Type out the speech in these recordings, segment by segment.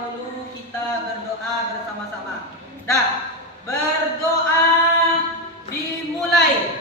dahulu kita berdoa bersama-sama. Dan berdoa dimulai.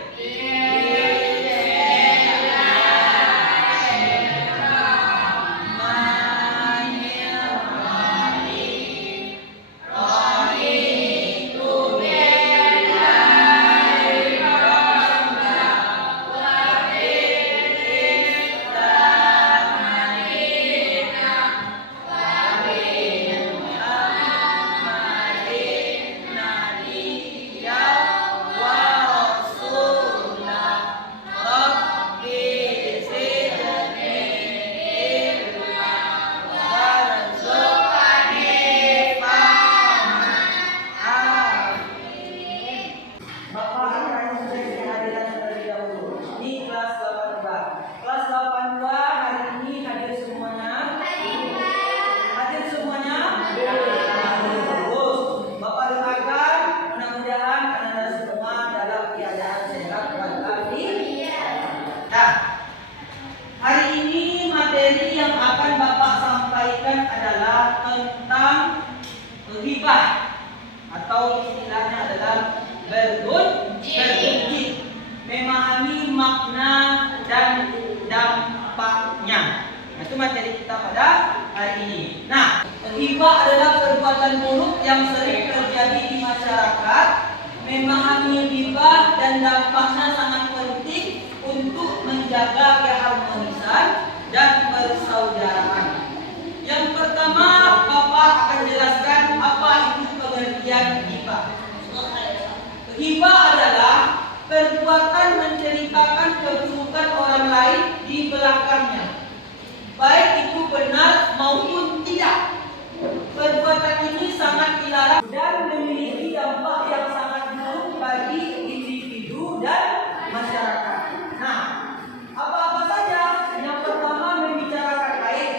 Ghibah atau istilahnya adalah bergunjing, memahami makna dan dampaknya. Nah, itu materi kita pada hari ini. Nah, ghibah adalah perbuatan buruk yang sering terjadi di masyarakat. Memahami ghibah dan dampaknya sangat penting untuk menjaga keharmonisan dan persaudaraan. Yang pertama, Bapak akan jelaskan apa itu pengertian ghibah. Ghibah adalah perbuatan menceritakan keburukan orang lain di belakangnya, baik itu benar maupun tidak. Perbuatan ini sangat dilarang dan memiliki dampak yang sangat buruk bagi individu dan masyarakat. Nah, apa-apa saja? Yang pertama, membicarakan aib,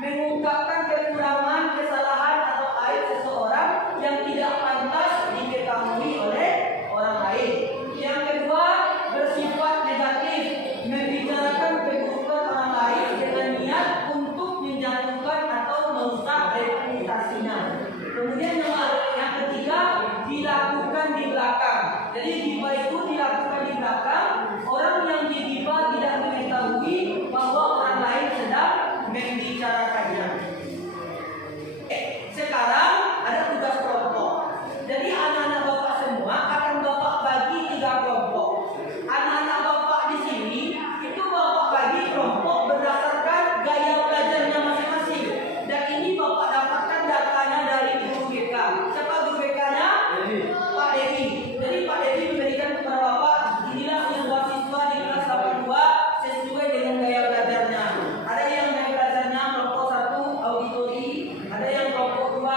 mengungkapkan kekurangan, kesalahan atau aib seseorang yang tidak pantas diketahui oleh orang lain. Yang kedua, bersifat negatif, membicarakan keburukan orang lain dengan niat untuk menjatuhkan atau merusak reputasinya. Kemudian yang ketiga, dilakukan di belakang. Jadi ghibah itu dilakukan di belakang. Orang yang dighibah tidak mengetahui bahwa orang lain sedang membicarakannya. Sekarang ada tugas kelompok. Jadi anak-anak Bapak semua akan Bapak bagi 3 kelompok. Anak-anak Bapak di sini itu Bapak bagi kelompok berdasarkan gaya belajarnya masing-masing. Dan ini Bapak dapatkan datanya dari guru BK. Siapa guru BK-nya? Pak Devi. Jadi Pak Devi memberikan kepada Bapak, inilah siswa-siswa di kelas 82 sesuai dengan gaya belajarnya. Ada yang gaya belajarnya kelompok 1 auditori, ada yang kelompok 2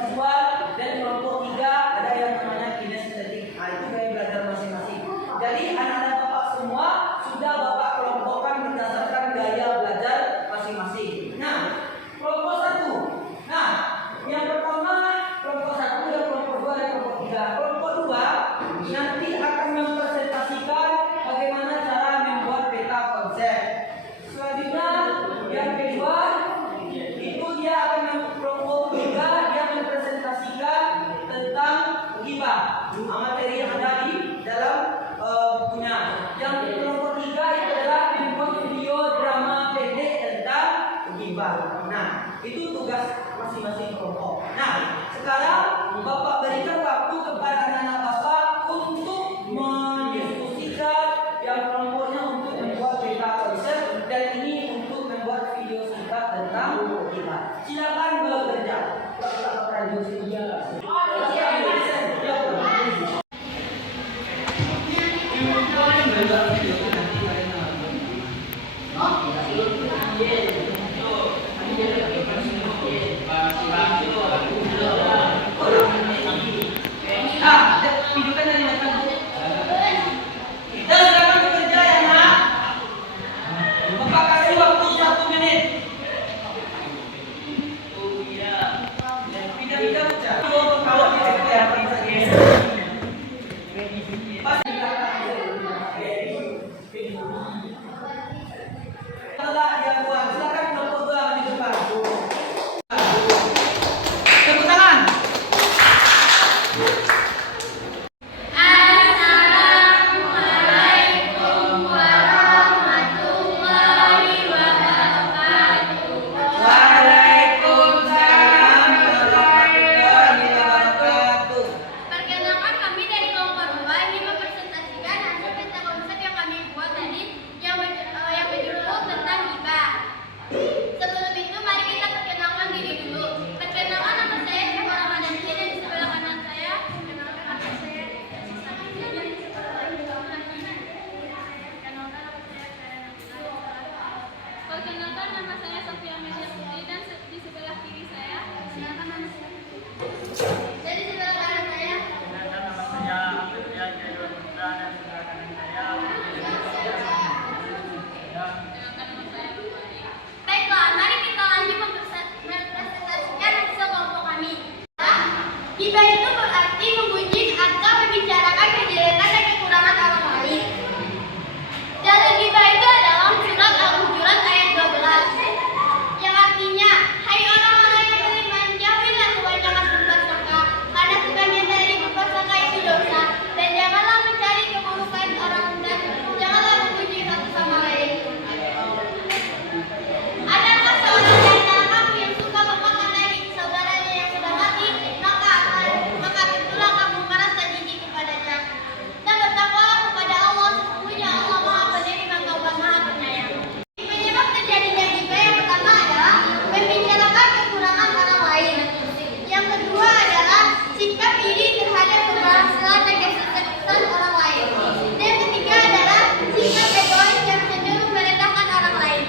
visual, dan kelompok 3 ada yang namanya kinestetik. Nah, itu gaya belajar masing-masing. Jadi anak-anak Bapak semua sudah Bapak kelompokkan berdasarkan gaya belajar masing-masing. Nah, kelompok 1. Nah, yang pertama kelompok 1 dan kelompok 2 dan kelompok 3. Kelompok 2 nanti akan mempresentasikan bagaimana cara membuat peta konsep. Selanjutnya yang kedua itu dia akan kelompok 3 dia mempresentasikan tentang ghibah, materi yang ada di dalam bukunya. Yang kelompok 3 itu adalah membuat video drama pendek tentang ghibah. Nah, itu tugas masing-masing kelompok. Nah, sekarang Bapak berikan waktu kepada anak-anak Bapak untuk mendiskusikan yang kelompoknya untuk membuat peta konsep dan ini untuk membuat video singkat tentang ghibah. Silakan bekerja. Hidupkan dari belakang. Kita silakan bekerja ya nak. Bapak kasih waktu 1 menit. Oh iya. Tidak ucap. Gibah itu berarti memuji atau membicarakan kejelekan dan kekurangan orang lain. Dalil gibah itu adalah surat Al-Hujurat ayat 12 yang artinya, hai orang-orang yang beriman, jauhilah kebanyakan berprasangka, karena sebagian dari berprasangka itu dosa, dan janganlah mencari keburukan orang dan janganlah memuji satu sama lain. Adakah seorang di antara kamu yang suka memakan daging saudaranya yang sudah mati, maka tentulah kamu merasa jijik kepadanya. Dan bertakwalah kepada Allah, sesungguhnya Allah Maha Penerima Taubat Maha Penyayang. Penyebab terjadinya gibah yang pertama adalah membicarakan kekurangan orang lain. Yang kedua adalah sikap iri terhadap keberhasilan dan kesuksesan orang lain. Dan yang ketiga adalah sikap egois yang cenderung merendahkan orang lain.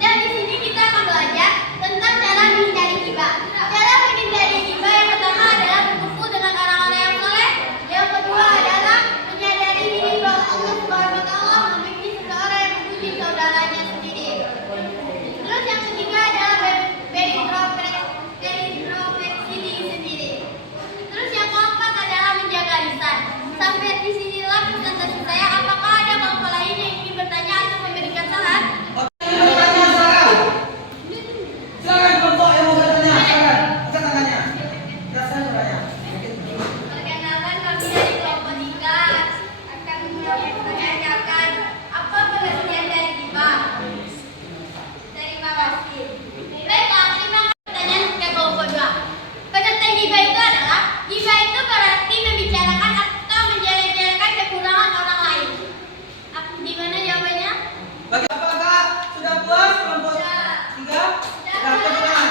Dan di sini kita akan belajar tentang cara menghindari gibah. Cara menghindari gibah yang pertama adalah berkumpul dengan orang-orang yang soleh. Yang kedua adalah menyadari diri bahwa Allah Subhanahu wa Ta'ala memiliki seseorang yang memuji saudaranya sendiri. Terus yang ketiga adalah berintrospeksi diri sendiri. Terus yang keempat adalah menjaga lisan. Sampai di sinilah presentasi saya. Apakah ada bapak lain yang ingin bertanya atau memberikan saran? Silakan kelompok yang mau bertanya, silakan angkat tangannya. Silakan bertanya. Perkenalkan, kami dari kelompok 3 akan menanyakan apa pengertian dari gibah. Terima kasih. Baiklah, terima kasih pertanyaan ke kelompok 2. Pengertian gibah itu adalah berarti membicarakan atau menjelek-jelekan kekurangan orang lain. Di mana jawabannya? Bagi apakah sudah puas kelompok 3? Sudah tangan.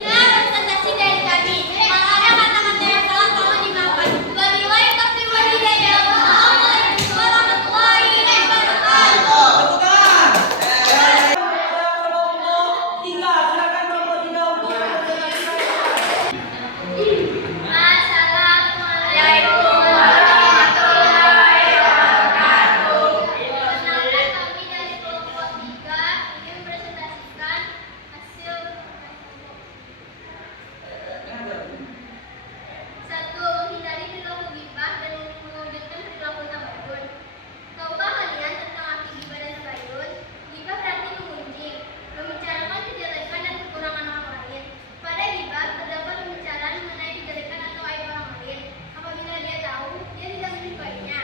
Presentasi dari kami. Kalau ada kata-kata yang salah tolong dimaafkan. Wabillahi taufiq wal hidayah. Wassalamualaikum warahmatullahi wabarakatuh. Tepukan. Kelompok 3, silakan kelompok 3 untuk Assalamualaikum warahmatullahi wabarakatuh. Perkenalkan, kami dari kelompok 3 ingin mempresentasikan hasil. 1. Menghindari perilaku gibah dan mewujudkan perilaku tabayun. Tahukah kalian tentang arti gibah dan tabayun? Gibah berarti memuji, membicarakan kejelekan dan kekurangan orang lain. Pada gibah terdapat pembicaraan mengenai kejelekan atau aib orang lain. Apabila dia tahu, dia tidak menyukainya.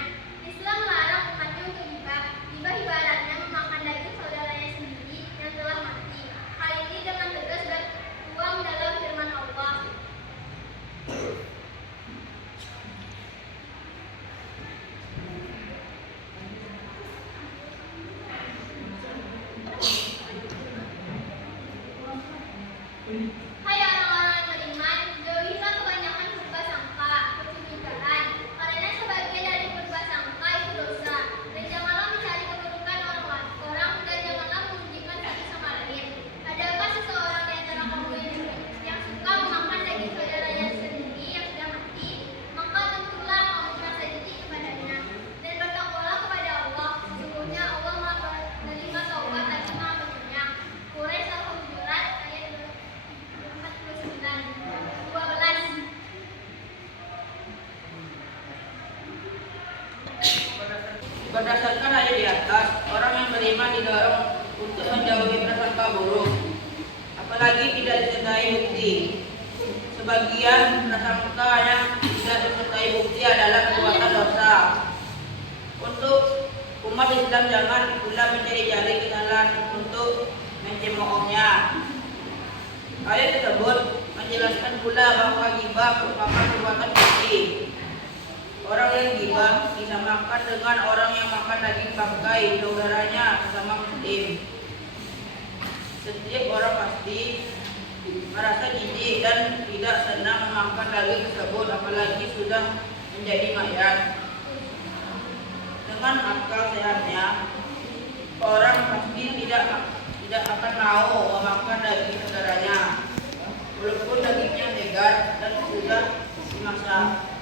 Islam melarang umatnya untuk gibah. Gibah ibaratnya memakan daging saudaranya sendiri yang telah mati. Hal ini dengan tegas tertuang dalam firman Allah. Hai orang-orang yang beriman, jauhilah kebanyakan berprasangka, percumburan, karena sebagian dari berprasangka itu dosa. Dan janganlah mencari keburukan orang dan janganlah memujikan satu sama lain. Adakah seseorang di antara kamu yang suka memakan daging saudaranya sendiri yang sudah mati? Maka tentulah kamu merasa jijik kepadanya. Dan bertakwalah kepada Allah, sesungguhnya Allah Maha Penerima Taubat dan Maha Penyayang. Quraisy Al-Hujurat ayat 12. Berdasarkan ayat di atas, orang yang beriman didorong untuk menjauhi prasangka buruk, apalagi tidak disertai bukti. Sebagian prasangka yang tidak disertai bukti adalah perbuatan dosa. Untuk umat Islam jangan pula mencari-cari kesalahan untuk mencemoohnya. Ayat tersebut menjelaskan pula bahwa gibah merupakan perbuatan keji. Orang yang gibah disamakan dengan orang yang makan daging bangkai saudaranya sesama muslim. Setiap orang pasti merasa jijik dan tidak senang memakan daging tersebut, apalagi sudah menjadi mayat. Dengan akal sehatnya, orang pasti tidak akan mau memakan daging saudaranya, walaupun dagingnya segar dan sudah dimasak.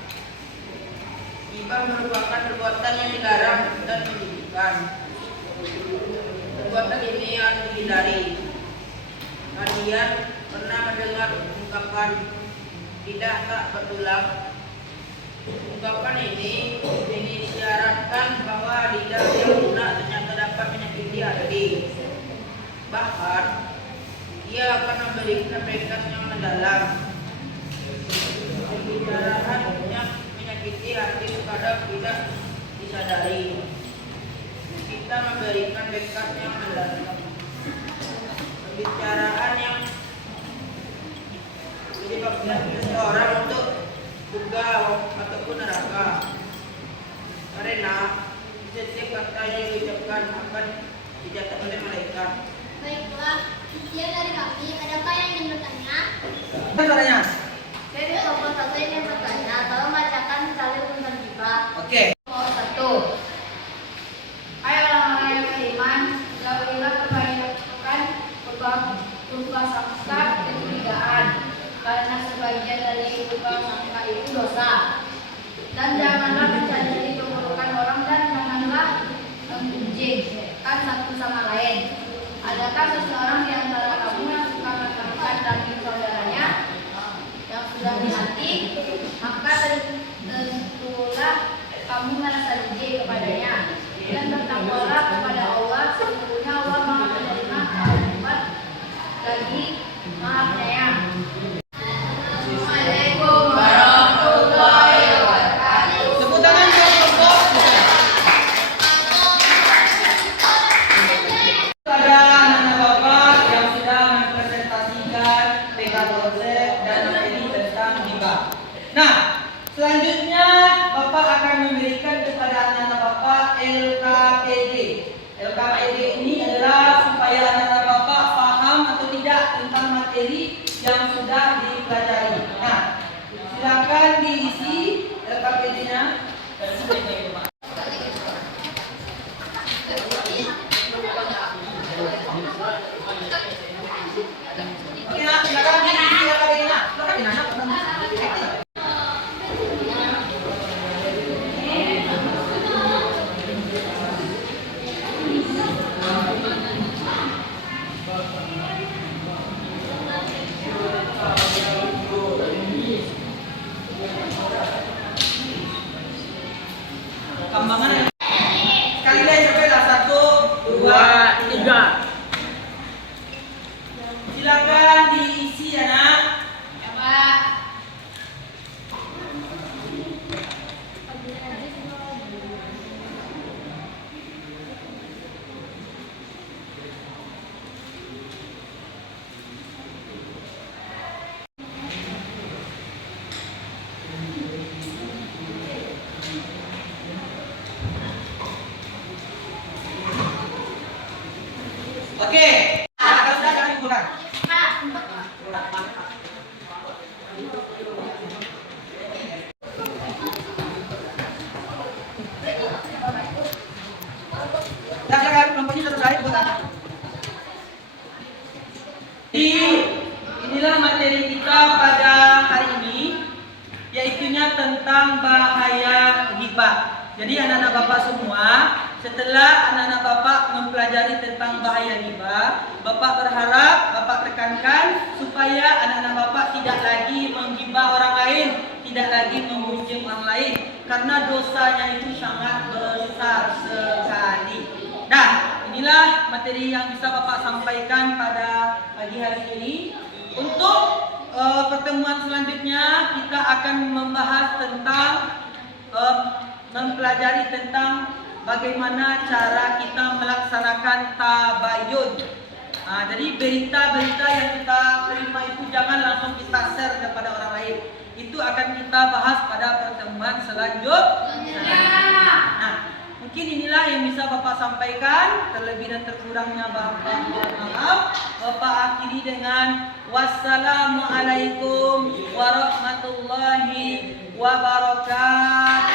Gibah merupakan perbuatan yang dilarang dan menjijikkan. Perbuatan ini harus dihindari. Kalian pernah mendengar ungkapan lidah tak bertulang? Ungkapan ini disyaratkan bahwa lidah yang lunak ternyata dapat menyakiti hati. Bahkan, ia akan memberikan bekas yang mendalam. Pembicaraan yang menyakiti hati kadang tidak disadari. Kita memberikan bekas yang mendalam. Pembicaraan yang menyebabkan seseorang untuk surga ataupun neraka. Karena setiap kata yang diucapkan akan dicatat oleh malaikat. Baiklah, sekian dari kami. Adakah yang ingin bertanya? Suaranya. Jadi kelompok satu ingin bertanya, tolong bacakan misalnya tentang kita. Oke. Kelompok satu. Hai orang-orang yang beriman, jauhilah kebanyakan prasangka dan kecurigaan, karena sebagian dari prasangka itu dosa. Dan janganlah mencari keburukan orang dan janganlah menjijikkan satu sama lain. Adakah seseorang di antara kamu yang suka mengatakan daging saudaranya yang sudah mati, maka tentulah kamu merasa jijik kepadanya. Dan bertakwalah kepada Allah, sesungguhnya Allah Maha Penerima Taubat lagi Maha Penyayang. Assalamualaikum warahmatullahi wabarakatuh. Tepuk tangan untuk kelompok. Ada anak bapak yang sudah mempresentasikan konsep dan materi tentang hibah. Nah, selanjutnya bapak akan memberikan kepada anak bapak LKPD. LKPD ini adalah supaya anak bapak paham atau tidak tentang materi yang sudah dipelajari. Nah, silakan diisi LKPD-nya. Oke, nak, silakan diisi LKPD-nya. Silakan dinanya. Kambangan sekali lagi cobalah 1, 2, 3. Silakan diisi ya nak. Ya, Pak. Oke. Kalau sudah kami kurang. Dah silakan kelompoknya selesai buat. Jadi inilah materi kita pada hari ini, yaitunya tentang bahaya ghibah. Jadi anak-anak bapak semua, setelah anak-anak bapak mempelajari tentang bahaya ghibah, bapak berharap, bapak tekankan supaya anak-anak bapak tidak lagi menggibah orang lain, tidak lagi memuji orang lain, karena dosanya itu sangat besar sekali. Nah, inilah materi yang bisa bapak sampaikan pada pagi hari ini. Untuk pertemuan selanjutnya kita akan membahas tentang mempelajari tentang bagaimana cara kita melaksanakan tabayun. Jadi berita-berita yang kita terima itu jangan langsung kita share kepada orang lain. Itu akan kita bahas pada pertemuan selanjutnya. Nah, mungkin inilah yang bisa Bapak sampaikan. Terlebih dan terkurangnya Bapak mohon maaf. Bapak akhiri dengan wassalamualaikum warahmatullahi wabarakatuh.